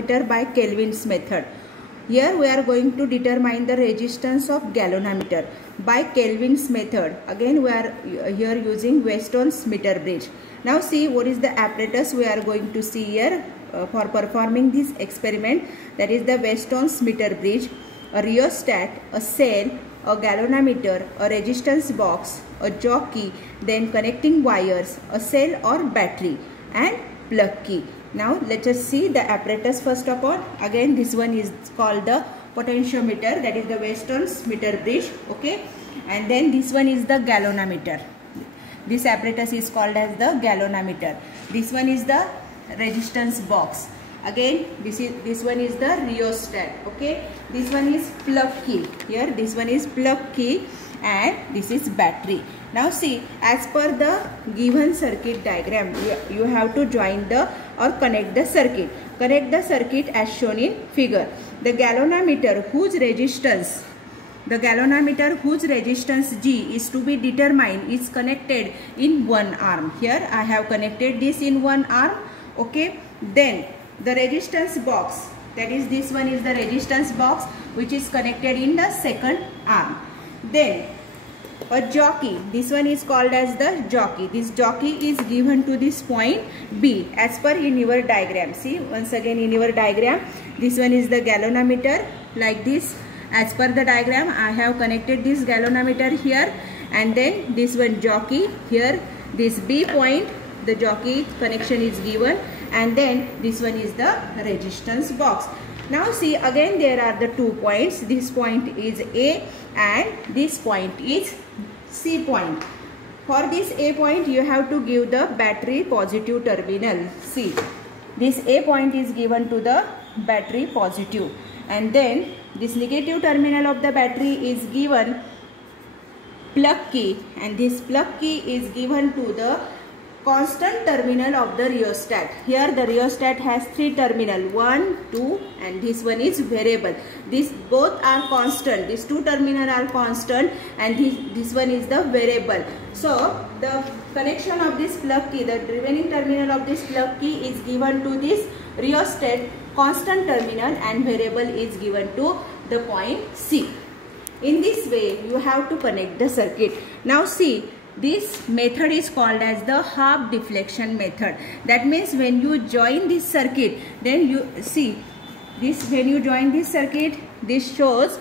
galvanometer by Kelvin's method. Here we are going to determine the resistance of galvanometer by Kelvin's method. Again we are here using Weston's meter bridge. Now see what is the apparatus we are going to see here for performing this experiment. That is the Weston's meter bridge, a rheostat, a cell, a galvanometer, a resistance box, a jockey, then connecting wires, a cell or battery, and plug key. Now let us see the apparatus first of all. Again this one is called the potentiometer, that is the Weston's meter bridge, okay, and then this one is the galvanometer. This apparatus is called as the galvanometer. This one is the resistance box. Again this one is the rheostat, okay. This one is plug key. Here this one is plug key and this is battery. Now see, as per the given circuit diagram, you have to join the or connect the circuit. Connect the circuit as shown in figure. The galvanometer whose resistance G is to be determined is connected in one arm. Here I have connected this in one arm, okay. Then the resistance box, that is this one is the resistance box which is connected in the second arm. Then a jockey, this one is called as the jockey. This jockey is given to this point B as per in your diagram. See once again in your diagram, this one is the galvanometer like this. As per the diagram I have connected this galvanometer here, and then this one jockey here, this B point, the jockey connection is given, and then this one is the resistance box. Now see again there are the 2 points. This point is A and this point is C point. For this A point you have to give the battery positive terminal. See, this A point is given to the battery positive, and then this negative terminal of the battery is given plug key, and this plug key is given to the constant terminal of the rheostat. Here the rheostat has 3 terminal, 1, 2 and this one is variable. These both are constant. These 2 terminal are constant and this one is the variable. So the connection of this plug key, the remaining terminal of this plug key is given to this rheostat constant terminal and variable is given to the point C. In this way you have to connect the circuit. Now see, this method is called as the half deflection method. That means when you join this circuit, then you see this, when you join this circuit, this shows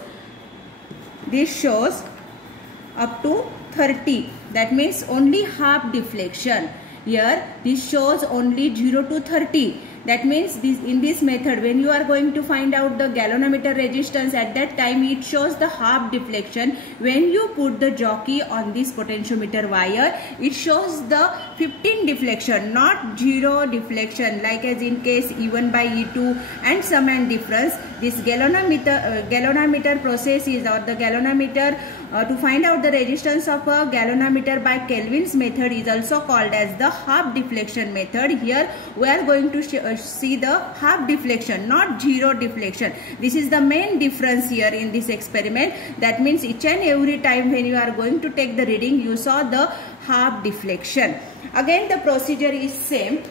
up to 30. That means only half deflection. Here this shows only 0 to 30. That means in this method when you are going to find out the galvanometer resistance, at that time it shows the half deflection. When you put the jockey on this potentiometer wire, it shows the 15 deflection, not 0 deflection like as in case E1 by E2 and sum and difference. This galvanometer process is, or the galvanometer to find out the resistance of a galvanometer by Kelvin's method is also called as the half deflection method. Here we are going to see the half deflection, not 0 deflection. This is the main difference here in this experiment. That means each and every time when you are going to take the reading, you saw the half deflection. Again the procedure is same.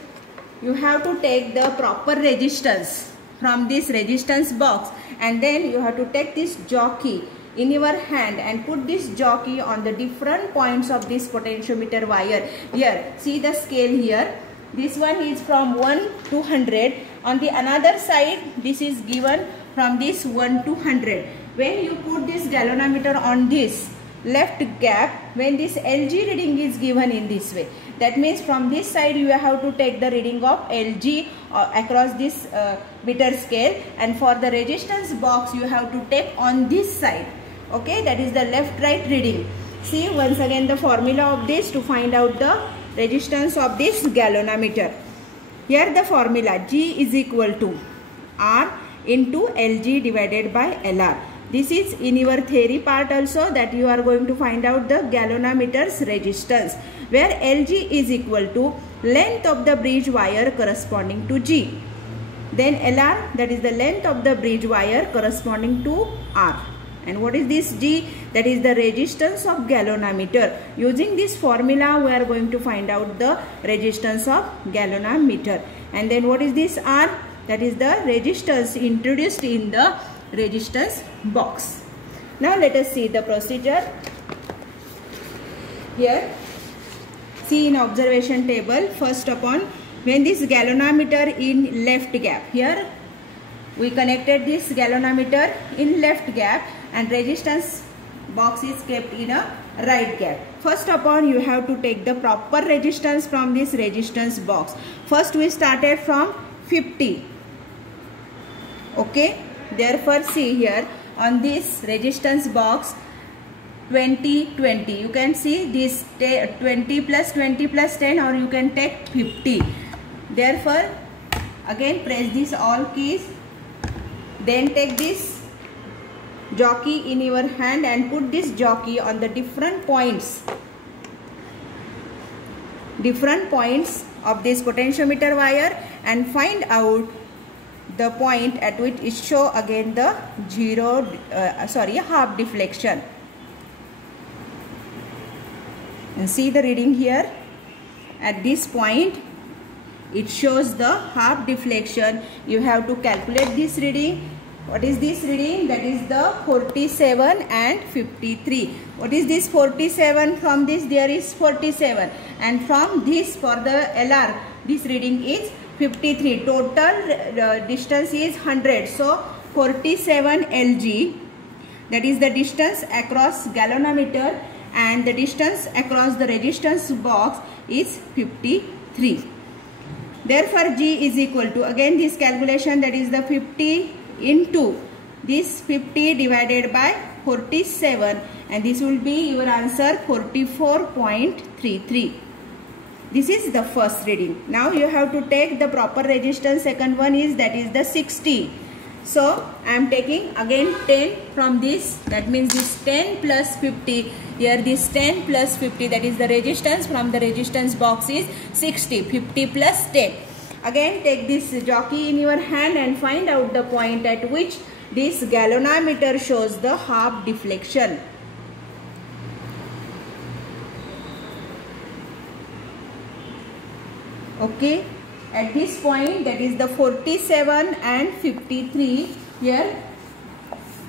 You have to take the proper resistance from this resistance box, and then you have to take this jockey in your hand and put this jockey on the different points of this potentiometer wire. Here see the scale here. This one is from 1 to 100. On the another side this is given from this 1 to 100. When you put this galvanometer on this left gap, when this LG reading is given in this way, that means from this side you have to take the reading of LG across this meter scale, and for the resistance box you have to take on this side, okay, that is the left right reading. See once again the formula of this to find out the resistance of this galvanometer. Here the formula G is equal to R into LG divided by LR. This is in your theory part also, that you are going to find out the galvanometer's resistance, where LG is equal to length of the bridge wire corresponding to G. Then LR, that is the length of the bridge wire corresponding to R. And what is this G? That is the resistance of galvanometer. Using this formula we are going to find out the resistance of galvanometer. And then what is this R? that is the resistance introduced in the resistance box. Now let us see the procedure. Here, see in observation table, first upon, when this galvanometer in left gap, here we connected this galvanometer in left gap and resistance box is kept in a right gap. First upon, you have to take the proper resistance from this resistance box. First we started from 50. Okay, therefore see here on this resistance box 20, 20. You can see this 20 plus 20 plus 10, or you can take 50. Therefore, again press these all keys. Then take this jockey in your hand and put this jockey on the different points of this potentiometer wire and find out the point at which it show again the half deflection. And see the reading here. At this point it shows the half deflection. You have to calculate this reading. What is this reading? That is the 47 and 53. What is this 47? From this there is 47, and from this for the LR this reading is 53. Total distance is 100. So 47 Lg, that is the distance across galvanometer, and the distance across the resistance box is 53. Therefore G is equal to, again this calculation, that is the 50 into this 50 divided by 47, and this will be your answer 44.33. This is the first reading. Now you have to take the proper resistance. Second one is, that is the 60. So I am taking again 10 from this, that means this 10 plus 50. Here this 10 plus 50, that is the resistance from the resistance box is 60. 50 plus 10. Again take this jockey in your hand and find out the point at which this galvanometer shows the half deflection. Okay, at this point, that is the 47 and 53. Here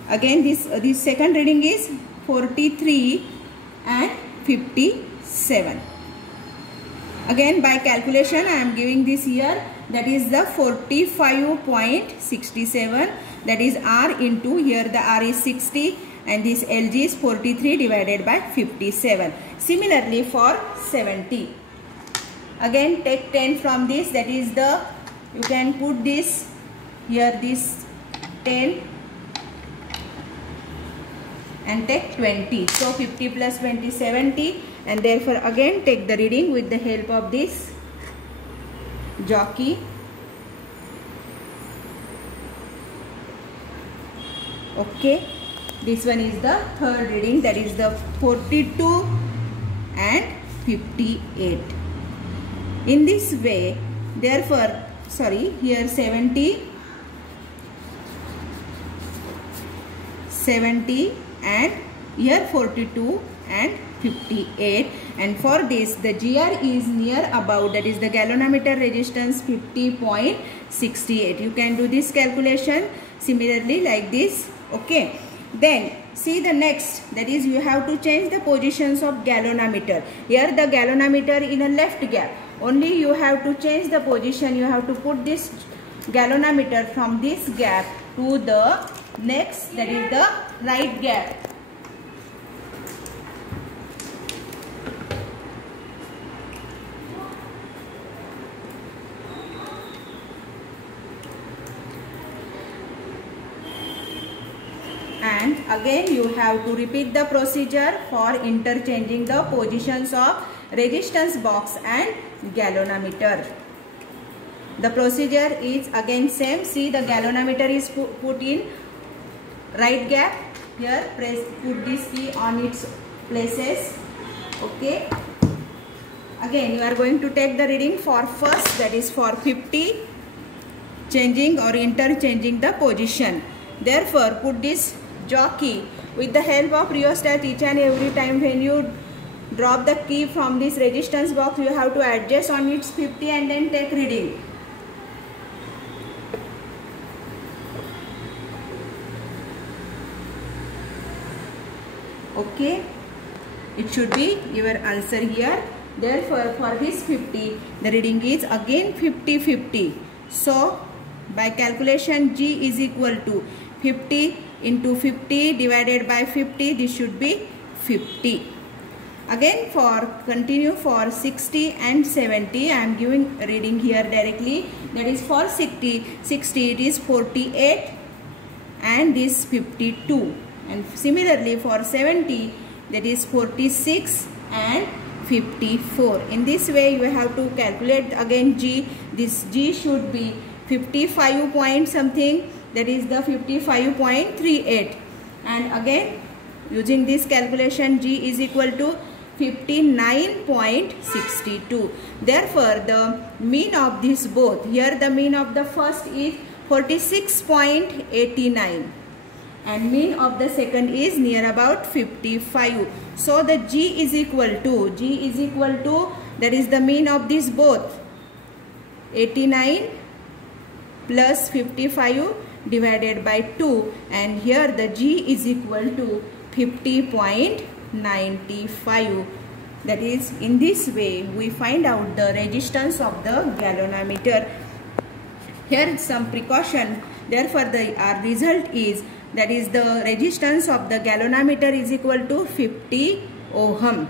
again this second reading is 43 and 57. Again by calculation I am giving this here, that is the 45.67, that is R into, here the R is 60 and this Lg is 43 divided by 57. Similarly for 70. Again take 10 from this, that is the, you can put this here, this 10 and take 20. So 50 plus 20, 70, and therefore again take the reading with the help of this jockey. Okay, this one is the third reading, that is the 42 and 58. In this way, therefore, here 70 and here 42 and 58, and for this the GR is near about, that is the galvanometer resistance 50.68. You can do this calculation similarly like this. Okay, then see the next, that is you have to change the positions of galvanometer. Here the galvanometer in a left gap, only you have to change the position. You have to put this galvanometer from this gap to the next, that is the right gap. And again you have to repeat the procedure for interchanging the positions of resistance box and galvanometer. The procedure is again same. See, the galvanometer is put in right gap. Here put this key on its places. Okay, again you are going to take the reading for first, that is for 50, changing or interchanging the position. Therefore put this jockey with the help of rheostat. Each and every time when you drop the key from this resistance box, you have to adjust on its 50 and then take reading. Okay, it should be your answer here. Therefore, for this 50, the reading is again 50-50. So, by calculation, G is equal to 50 into 50 divided by 50. This should be 50. Again, continue for 60 and 70. I am giving reading here directly. That is for 60 it is 48 and this 52. And similarly for 70, that is 46 and 54. In this way you have to calculate again G. This G should be 55 point something, that is the 55.38. And again using this calculation, G is equal to 59.62. Therefore the mean of this both, here the mean of the first is 46.89 and mean of the second is near about 55. So the G is equal to, that is the mean of this both, 89 plus 55 divided by 2, and here the G is equal to 50.95. That is, in this way we find out the resistance of the galvanometer. Here is some precaution. Therefore our result is, that is the resistance of the galvanometer is equal to 50 ohm.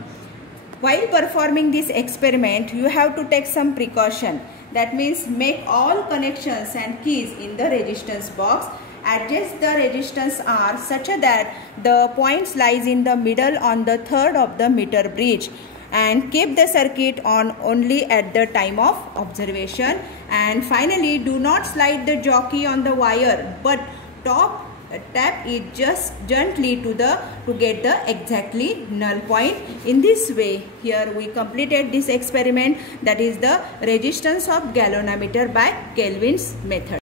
While performing this experiment, you have to take some precaution. That means make all connections and keys in the resistance box. Adjust the resistance R such that the points lies in the middle on the third of the meter bridge, and keep the circuit on only at the time of observation. And finally, do not slide the jockey on the wire, but tap it just gently to get the exactly null point. In this way, here we completed this experiment, that is the resistance of galvanometer by Kelvin's method.